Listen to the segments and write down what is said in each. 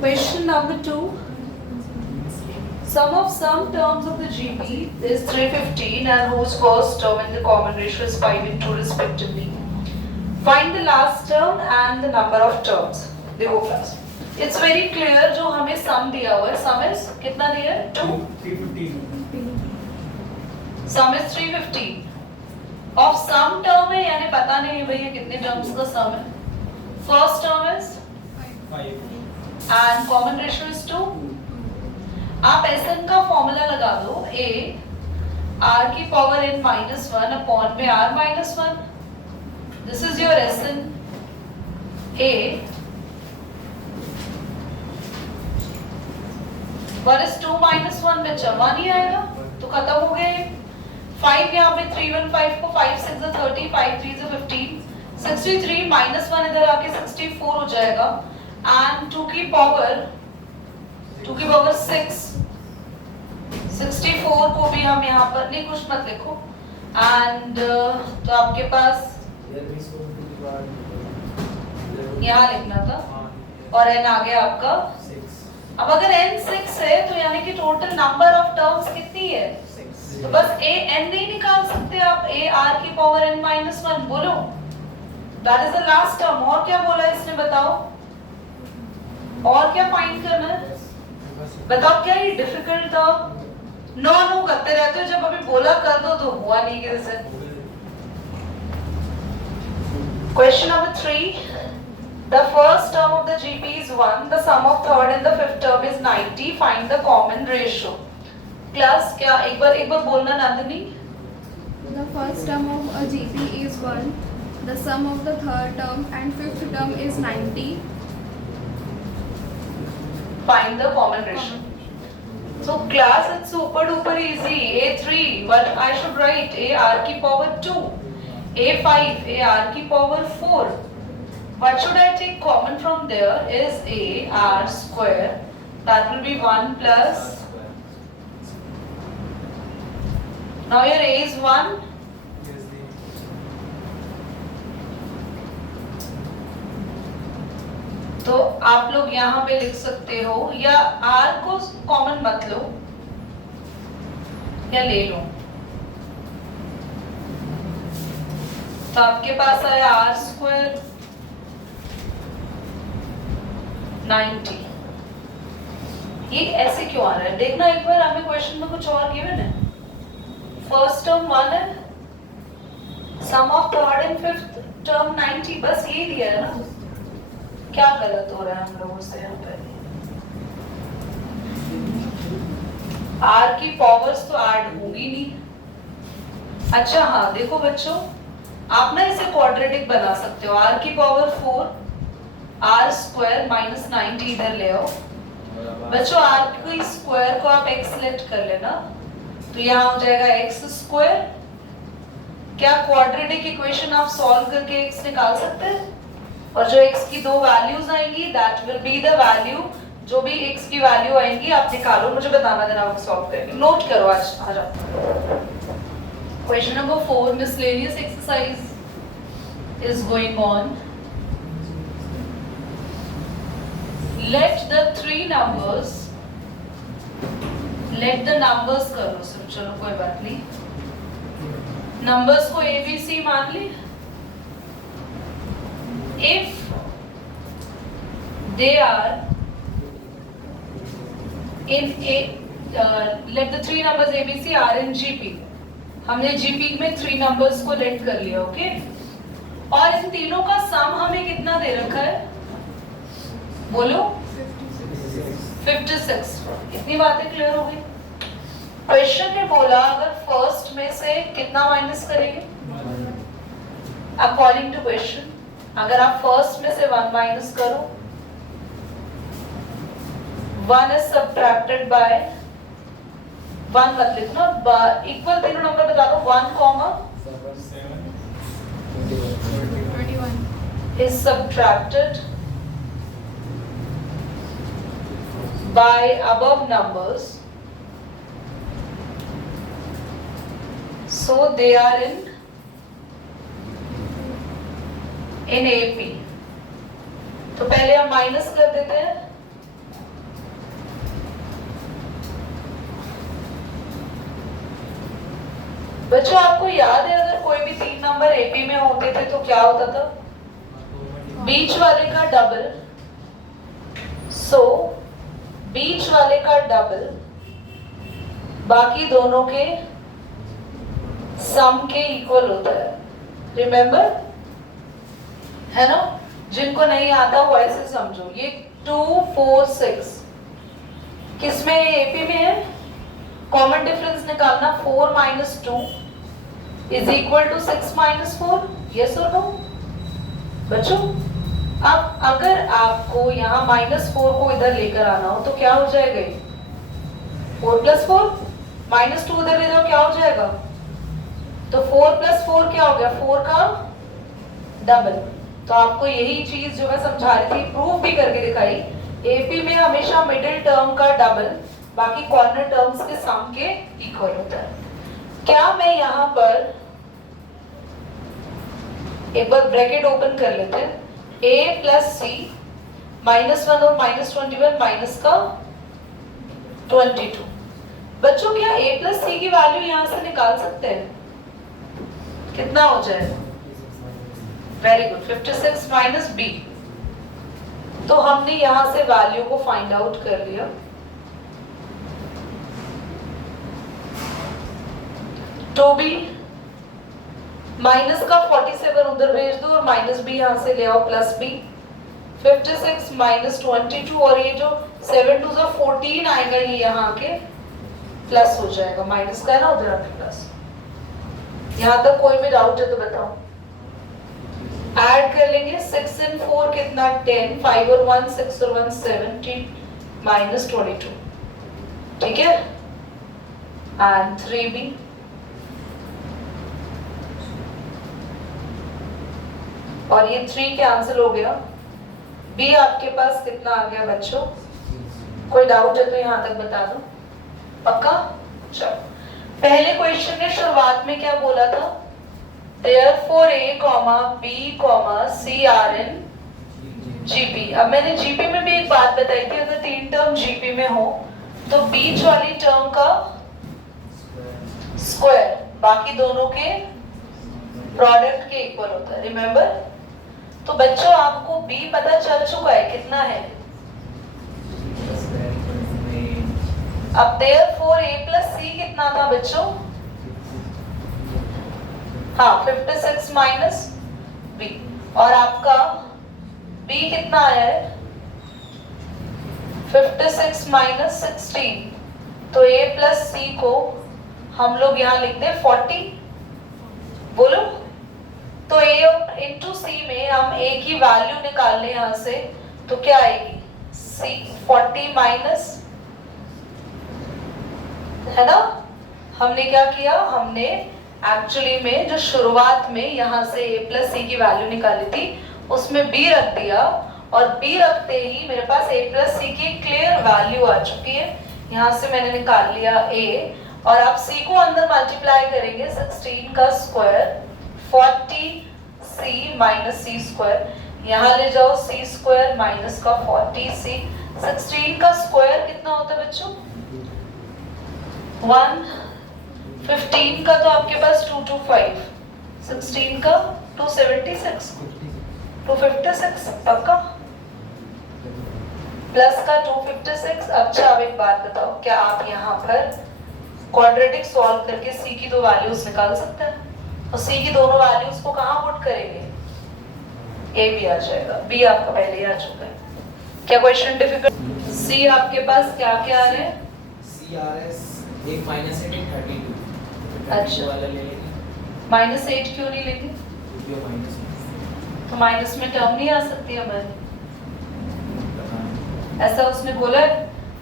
Question number 2. Sum of some terms of the GP is 315 and whose first term in the common ratio is 5 and 2 respectively. Find the last term and the number of terms. देखो class. It's very clear जो हमें sum दिया हुआ है. Sum is कितना दिया है? 2. 315. Sum is 315. Of some term है यानी पता नहीं भैया कितने terms का sum है. First term is 5. and common ratio is 2. आप Sn का फॉर्मूला लगा दो. A r की पावर n minus 1 अपॉन में r minus 1. This is your Sn. A 1 is 2 minus 1 में 1 ही आएगा तो खत्म हो गए. 5 यहाँ पे 315 को 5 6 30 5 3 15 63 minus 1 इधर आके 64 हो जाएगा and 2 की पावर 6 64 को भी हम यहाँ पर नहीं कुछ मत लिखो and तो आपके पास यहाँ लिखना था और n आ गया आपका 6. अब अगर n 6 है तो यानी कि टोटल नंबर ऑफ टर्म्स कितनी है 6. तो बस a n नहीं निकाल सकते आप a r की पावर n minus 1 बोलो that is the last term. और क्या बोला इसने बताओ और क्या फाइंड करना है बताओ. क्या ये डिफिकल्ट था? नो करते रहते हो जब अभी बोला कर दो तो हुआ नहीं किसी से. Question number 3. The first term of the GP is 1. The sum of third and the fifth term is 90. Find the common ratio. Class क्या एक बार बोलना Nandini. The first term of a GP is 1. The sum of the third term and fifth term is 90. Find the common ratio. So class it's super duper easy. A3 but I should write a r की power 2. A5 a r की power 4. What should I take common from there is a r square. That will be 1 plus. Now your a is 1. तो आप लोग यहाँ पे लिख सकते हो या r को कॉमन मत लो या ले लो. तो आपके पास आया r स्क्वायर 90. ये ऐसे क्यों आ रहा है देखना एक बार. हमें क्वेश्चन में कुछ और गिवन है. फर्स्ट टर्म 1 है, sum of third and fifth term 90. बस ये दिया है ना. क्या गलत हो रहा है हम लोगों से यहाँ पे. r की पावर्स तो ऐड होगी नहीं. अच्छा हाँ देखो बच्चों आप ना इसे क्वाड्रेटिक बना सकते हो. r की पावर 4 r स्क्वायर माइनस 90 इधर ले आओ बच्चों. r की स्क्वायर को आप x लेट कर लेना तो यहाँ हो जाएगा x स्क्वायर. क्या क्वाड्रेटिक इक्वेशन आप सॉल्व करके x निकाल सकते हैं और जो x की दो वैल्यूज आएंगी that will be the value. जो भी x की वैल्यू आएंगी आप निकालो मुझे बताना देना आप सॉल्व करेंगे. नोट करो आज आ जाओ. Question number 4 miscellaneous exercise is going on. Let the three numbers, let the numbers करो सिर्फ. चलो कोई बात नहीं. नंबर्स को A B C मान ली. If they are in A, let the three numbers A B C are in GP. हमने GP में 3 नंबर्स को लेट कर लिया. ओके और इन तीनों का सम हमें कितना दे रखा है बोलो 56. इतनी बातें क्लियर हो गई. क्वेश्चन ने बोला अगर फर्स्ट में से कितना माइनस करेंगे अकॉर्डिंग टू क्वेश्चन. अगर आप फर्स्ट में से 1 माइनस करो 1 is subtracted by 1 मत लिखना इक्वल तीनों नंबर बता दो. 1 comma 21 is subtracted by above numbers, so they are in AP. तो पहले हम माइनस कर देते हैं। बच्चों आपको याद है अगर कोई भी 3 नंबर एपी में होते थे तो क्या होता था? बीच वाले का डबल, सो बीच वाले का डबल बाकी दोनों के सम के इक्वल होता है। रिमेंबर है ना? जिनको नहीं आता वो ऐसे समझो, ये 2 4 6 किसमें एपी में है? कॉमन डिफरेंस निकालना, 4 minus 2 is equal to 6 minus 4। Yes और नो बच्चों? अब अगर आपको यहाँ -4 को इधर लेकर आना हो तो क्या हो जाएगा? 4 + 4 -2 उधर ले जाओ, क्या हो जाएगा? तो 4 + 4 क्या हो गया? 4 का डबल। तो आपको यही चीज जो मैं समझा रही थी प्रूव भी करके दिखाई। एपी में हमेशा मिडिल टर्म का डबल बाकी कॉर्नर टर्म्स के सम के इक्वल होता है। क्या मैं यहाँ पर एक बार ब्रैकेट ओपन कर लेते हैं, a + c -1 और -21 माइनस का 22। बच्चों क्या a + c की वैल्यू यहाँ से निकाल सकते हैं? कितना हो जाएगा? Very good, 56 minus b। तो हमने यहां से वैल्यू को फाइंड आउट कर लिया। तो b माइनस का 47 उधर भेज दो और -b यहां से ले आओ प्लस b। 56 माइनस 22 और ये जो 7 2 14 आएगा ये यहाँ के प्लस हो जाएगा, माइनस का है ना उधर आके प्लस। यहाँ तक कोई भी डाउट है तो बताओ। ऐड कर लेंगे 6 and 4 कितना 10, 5 और 1 6 और 1 17 माइनस 22, ठीक है। एंड 3b और ये 3 कैंसिल हो गया। b आपके पास कितना आ गया बच्चों? कोई डाउट है तो यहाँ तक बता दो, पक्का? चलो, पहले क्वेश्चन ने शुरुआत में क्या बोला था? Therefore a, b, c are in GP। अब मैंने GP में भी एक बात बताई थी, अगर 3 टर्म GP में हो तो बीच वाली टर्म का स्क्वायर बाकी दोनों के प्रोडक्ट के इक्वल होता है। रिमेंबर? तो बच्चों आपको b पता चल चुका है कितना है। अब therefore a + c कितना था बच्चों? हाँ 56 माइनस b। और आपका b कितना आया है? 56 माइनस 16। तो a + c को हम लोग यहाँ लिख दें 40। बोलो, तो a इंटू c में हम a की वैल्यू निकाल लें यहाँ से, तो क्या आएगी? c 40 माइनस, है ना? हमने क्या किया? हमने एक्चुअली में जो शुरुआत में यहाँ से a + c की वैल्यू निकाली थी उसमें b रख दिया और b रखते ही मेरे पास a + c की क्लियर वैल्यू आ चुकी है। यहाँ से मैंने निकाल लिया a और आप c को अंदर मल्टीप्लाई करेंगे, 16 का square 40c minus c square, यहाँ ले जाओ c स्क्वायर माइनस का 40c। 16 का स्क्वायर कितना होता है बच्चों? 1। 15 का तो आपके पास 225, 16 का 276, 256 पक्का, प्लस का 256। अच्छा अब एक बात बताओ, क्या आप यहाँ पर क्वाड्रेटिक सॉल्व करके c की दो वैल्यूज निकाल सकते हैं? और c की दोनों वैल्यूज को कहाँ पुट करेंगे? a भी आ जाएगा, b आपका पहले ही आ चुका है। क्या क्वेश्चन डिफिकल्ट? c आपके पास क्या क्या आ रहे हैं? C R S एक माइनस 8 32। अच्छा, वाला ले लेंगे, -8 क्यों नहीं लेंगे? क्योंकि वो माइनस है। तो माइनस में टर्म नहीं आ सकती हमारी, ऐसा उसने बोला है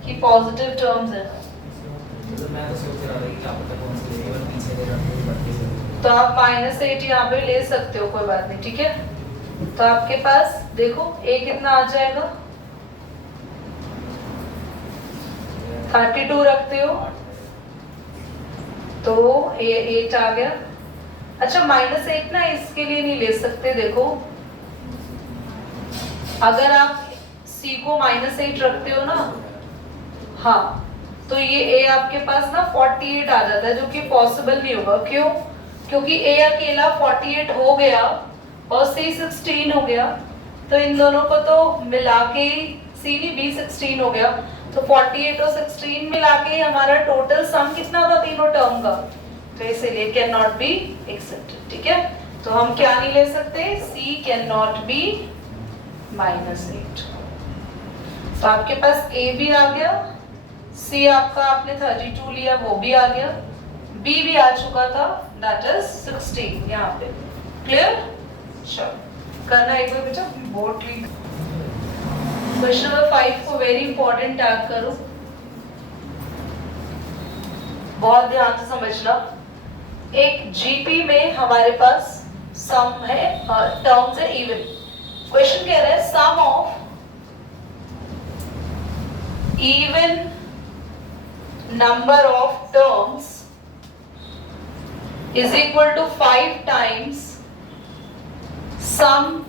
कि पॉजिटिव टर्म्स है। तो मैं तो सोच रहा था कि क्या पता कौन सी लेंगे, और पीछे दे रहा हूँ बढ़ते से। तो आप -8 यहाँ पे ले सकते हो, कोई बात नहीं, ठीक है। तो आपके पास देखो a कितना आ जाएगा? 32 रखते हो तो a 8 आ गया। अच्छा -8 ना इसके लिए नहीं ले सकते, देखो अगर आप c को -8 रखते हो ना, हाँ, तो ये a आपके पास ना 48 आ जाता है, जो कि पॉसिबल नहीं होगा। क्यों? क्योंकि a अकेला 48 हो गया और c 16 हो गया, तो इन दोनों को तो मिला के c नहीं b 16 हो गया, तो 48 और 16 मिला के हमारा टोटल सम कितना था तीनों टर्म का, तो इसलिए कैन नॉट बी एक्सेप्टेड। ठीक है, तो हम क्या नहीं ले सकते, c कैन नॉट बी -8। तो आपके पास a भी आ गया, c आपका आपने 32 लिया वो भी आ गया, b भी आ चुका था, दैट इज 16 यहाँ पे। क्लियर? चलो करना एक बार बेटा, बोर्ड रीड। क्वेश्चन नंबर 5 को वेरी इंपॉर्टेंट टैग करो, बहुत ध्यान से समझना। एक जीपी में हमारे पास सम है, टर्म्स है इवन। क्वेश्चन कह रहा है sum of even number of terms is equal to 5 times sum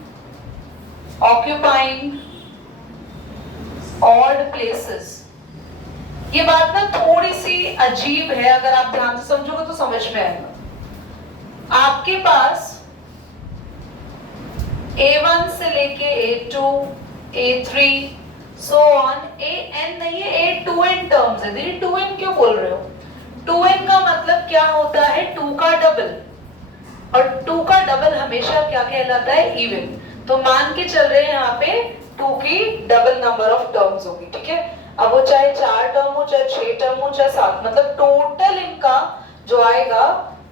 occupying odd places। ये बात ना थोड़ी सी अजीब है, अगर आप ध्यान से समझोगे तो समझ में आएगा। आपके पास A1 से लेके A2, A3 so on, an नहीं है, A2n टर्म्स है। दीदी 2n क्यों बोल रहे हो? 2n का मतलब क्या होता है? 2 का डबल, और 2 का डबल हमेशा क्या कहलाता है? इवन। तो मान के चल रहे हैं यहाँ पे 2 की डबल नंबर ऑफ टर्म्स होगी। ठीक है, अब वो चाहे 4 टर्म हो, चाहे 6 टर्म हो, चाहे 7, मतलब टोटल इनका जो आएगा,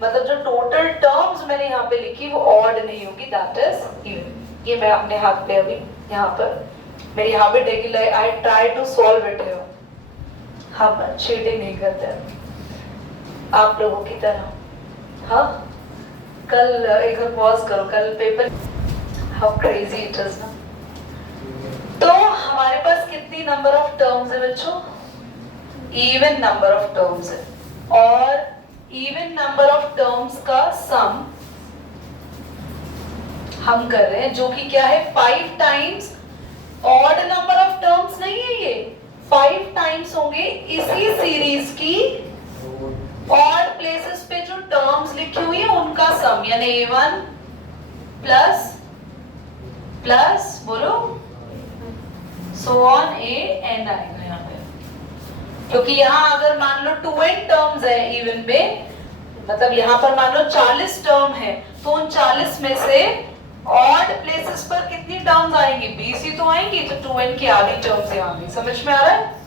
मतलब जो टोटल टर्म्स मैंने यहाँ पे लिखी वो ऑड नहीं होगी, दैट इज इवन। ये मैं अपने हाथ पे अभी यहाँ पर मेरी हैबिट है कि I try to solve it है, हम चीटिंग नहीं करते आप लोगों की तरह। हाँ, कल एक बार पॉज करो, कल paper how crazy it is ना। तो हमारे पास कितनी नंबर ऑफ टर्म्स है बच्चों? इवन नंबर ऑफ टर्म्स है, और इवन नंबर ऑफ टर्म्स का सम हम कर रहे हैं, जो कि क्या है 5 times odd number of terms नहीं है, ये 5 टाइम्स होंगे इसी सीरीज की ऑड प्लेसेस पे जो टर्म्स लिखी हुई है उनका सम, यानी A1 प्लस प्लस बोलो सो ऑन an आएगा यहाँ पे। क्योंकि यहाँ अगर मान लो 2n टर्म्स है इवन पे, मतलब यहाँ पर मान लो 40 टर्म है, तो उन 40 में से ऑड प्लेसेस पर कितनी टर्म्स आएंगी? 20 ही तो आएंगी, तो 2n की आधी टर्म्स यहाँ आएंगी। समझ में आ रहा है?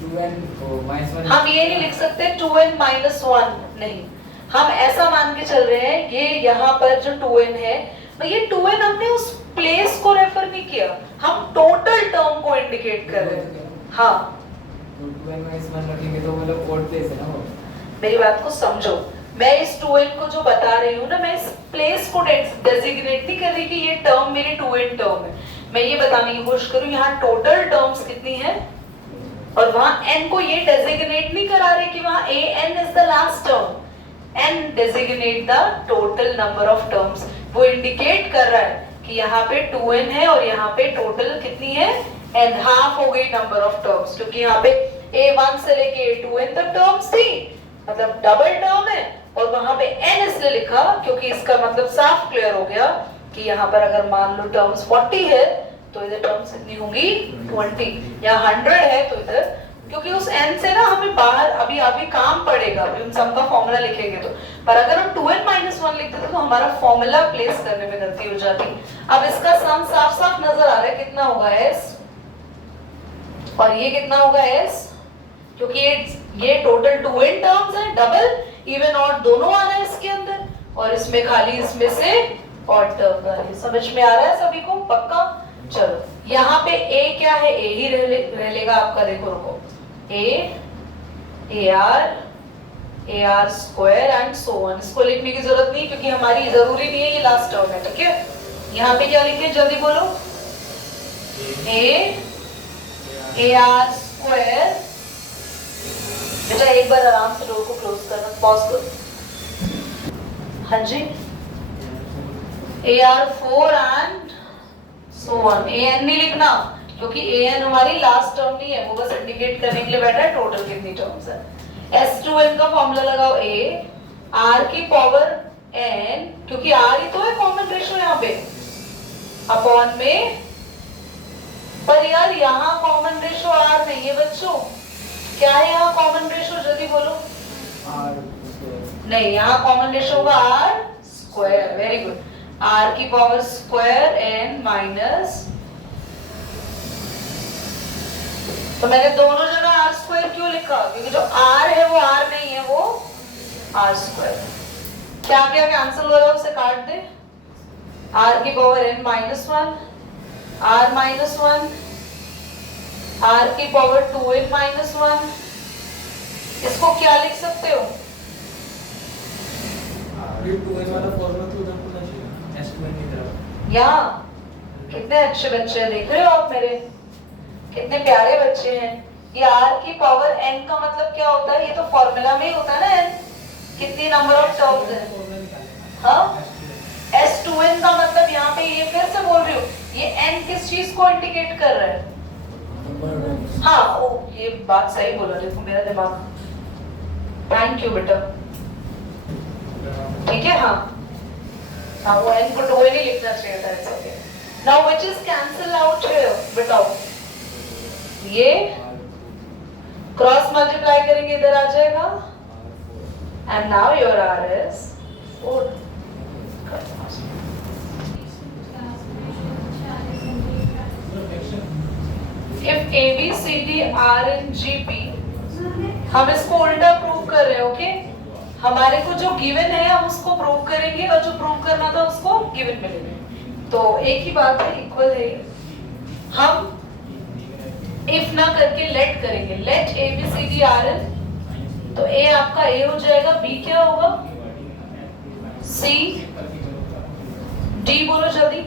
2n-1 हम ये नहीं लिख सकते 2n - 1, नहीं, हम ऐसा मान के चल रहे हैं ये यहाँ पर जो 2n है, ये 2n हमने उस प्लेस को रेफर नहीं किया, हम टोटल टर्म को इंडिकेट कर रहे हैं। हाँ, 2n-1 रखेंगे तो मतलब ऑड प्लेस है ना वो। मेरी बात को समझो, मैं इस 2n को जो बता रही हूँ ना, मैं इस प्लेस को डेजिग्नेट नहीं कर रही कि ये टर्म मेरी 2n टर्म है, मैं ये बताने की कोशिश करूँ यहाँ टोटल टर्म्स कितनी है, और वहां n को ये डेजिग्नेट नहीं करा रही कि वहां an is the last term, n designate the total number of terms. वो इंडिकेट कर रहा है कि यहाँ पे 2n है और यहाँ पे टोटल कितनी है n, हाफ हो गई नंबर ऑफ टर्म्स, क्योंकि यहाँ पे A1 से लेके A2n तक टर्म्स थी, मतलब डबल टर्म है, और वहां पे n इसलिए लिखा क्योंकि इसका मतलब साफ क्लियर हो गया कि यहाँ पर अगर मान लो टर्म्स 40 है तो इधर टर्म्स कितनी होंगी 20, या 100 है तो इधर, क्योंकि उस n से ना हमें बाहर अभी काम पड़ेगा, अभी हम सम का फॉर्मूला लिखेंगे तो, पर अगर हम 2n - 1 लिखते थे तो हमारा फॉर्मूला प्लेस करने में गलती हो जाती। अब इसका सम साफ साफ नजर आ रहा है, कितना होगा s, और ये कितना होगा s, क्योंकि ये टोटल 2n टर्म्स है, डबल इवन ऑड दोनों आ रहा है इसके अंदर, और इसमें खाली इसमें से ऑड टर्म आ रही है। समझ में आ रहा है सभी को? पक्का? चलो, यहाँ पे a क्या है? a ही रह लेगा आपका, देखो रुको, ar square and so on. इसको लिखने की जरूरत नहीं क्योंकि हमारी जरूरी नहीं है, ये लास्ट टर्म है। ठीक है, यहाँ पे क्या लिखे जल्दी बोलो, ar स्क्वायर। बेटा एक बार आराम से डोर को क्लोज करना, पॉज करो। हाँ जी, AR4 and so on. an नहीं लिखना क्योंकि an हमारी लास्ट टर्म नहीं है, वो बस इंडिकेट करने के लिए बैठा है टोटल कितनी टर्म्स है। s2n का फॉर्मूला लगाओ a r की पावर n, क्योंकि r ही तो है कॉमन रेशियो यहाँ पे, अपॉन में, पर यार यहाँ कॉमन रेशियो r नहीं है बच्चों। क्या है यहाँ कॉमन रेशियो, जल्दी बोलो। नहीं, यहाँ कॉमन रेशियो होगा r square. Very good, r की पावर स्क्वायर n माइनस, तो मैंने दोनों जगह r स्क्वायर क्यों लिखा, क्योंकि जो r है वो r नहीं है, वो r स्क्वायर। क्या क्या कैंसिल हो रहा है उसे काट दे। r की power n minus 1, r minus 1, r की पावर 2n माइनस 1, इसको क्या लिख सकते हो? यहाँ कितने अच्छे बच्चे हैं, देख रहे हो आप मेरे, कितने प्यारे बच्चे हैं। ये r की पावर n का मतलब क्या होता है, ये तो फॉर्मूला में ही होता है ना n, कितनी नंबर ऑफ टर्म्स है। हाँ, s2n का मतलब यहाँ पे, ये फिर से बोल रही हूँ, ये n किस चीज को इंडिकेट कर रहा है। हाँ, ओ ये बात सही बोला, देखो मेरा दिमाग, थैंक यू बेटा, ठीक है। हाँ हाँ, वो n को 2n ही लिखना चाहिए था, it's okay. Now which is cancel out here, बताओ। ये क्रॉस मल्टीप्लाई करेंगे इधर आ जाएगा, and now your r is 4। If A B C D R and G P, हम इसको उल्टा प्रूव कर रहे हैं, ओके। हमारे को जो गिवन है हम उसको प्रूव करेंगे, और जो प्रूव करना था उसको गिवन मिलेगा। तो एक ही बात है, इक्वल है। हम इफ ना करके लेट करेंगे, late A B C D R N, तो A आपका A हो जाएगा, B क्या होगा, C, D बोलो जल्दी,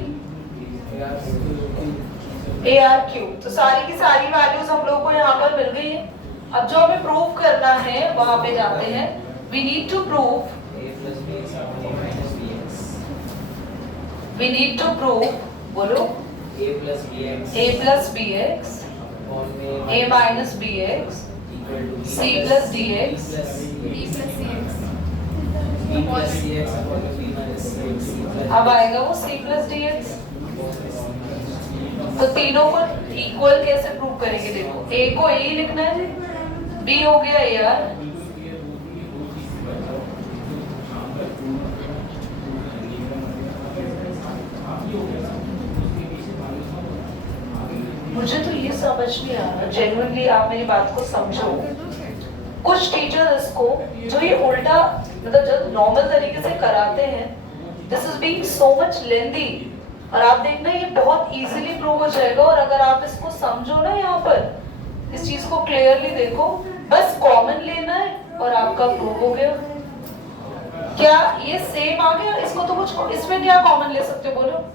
ARQ। तो सारी की सारी वैल्यूज हम लोगों को यहाँ पर मिल गई है। अब जो हमें प्रूव करना है वहां पे जाते हैं। We need to prove, we need to prove, बोलो, a plus bx, a plus bx, a minus bx, c plus dx, D plus CX. b plus cx upon b minus c plus अब आएगा वो c plus dx। तो तीनों को equal कैसे prove करेंगे, देखो a को a ही लिखना है, b हो गया यार, मुझे तो ये समझ नहीं आ रहा, जेन्युइनली आप मेरी बात को समझो। कुछ टीचर इसको जो ये उल्टा, मतलब जब नॉर्मल तरीके से कराते हैं, this is being so much lengthy, और आप देखना ये बहुत इजीली प्रूव हो जाएगा। और अगर आप इसको समझो ना, यहाँ पर इस चीज को क्लियरली देखो, बस कॉमन लेना है और आपका प्रूव हो गया। क्या ये सेम आ गया? इसको तो कुछ, इसमें क्या कॉमन ले सकते हो बोलो,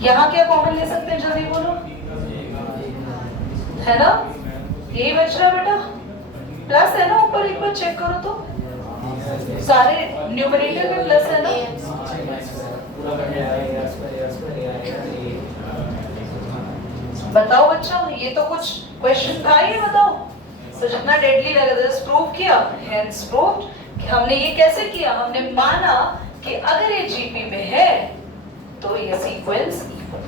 यहाँ क्या कॉमन ले सकते हैं, जल्दी बोलो, है ना, यही बच रहा है बेटा, प्लस है ना ऊपर, एक बार चेक करो तो, सारे न्यूमरेटर में प्लस है ना। बताओ बच्चा, ये तो कुछ क्वेश्चन था, ये बताओ। तो जितना डेडली लगा था प्रूव किया, हेंस प्रूव्ड कि हमने ये कैसे किया, हमने माना कि अगर ये जीपी में है तो ये सीक्वेंस इक्वल।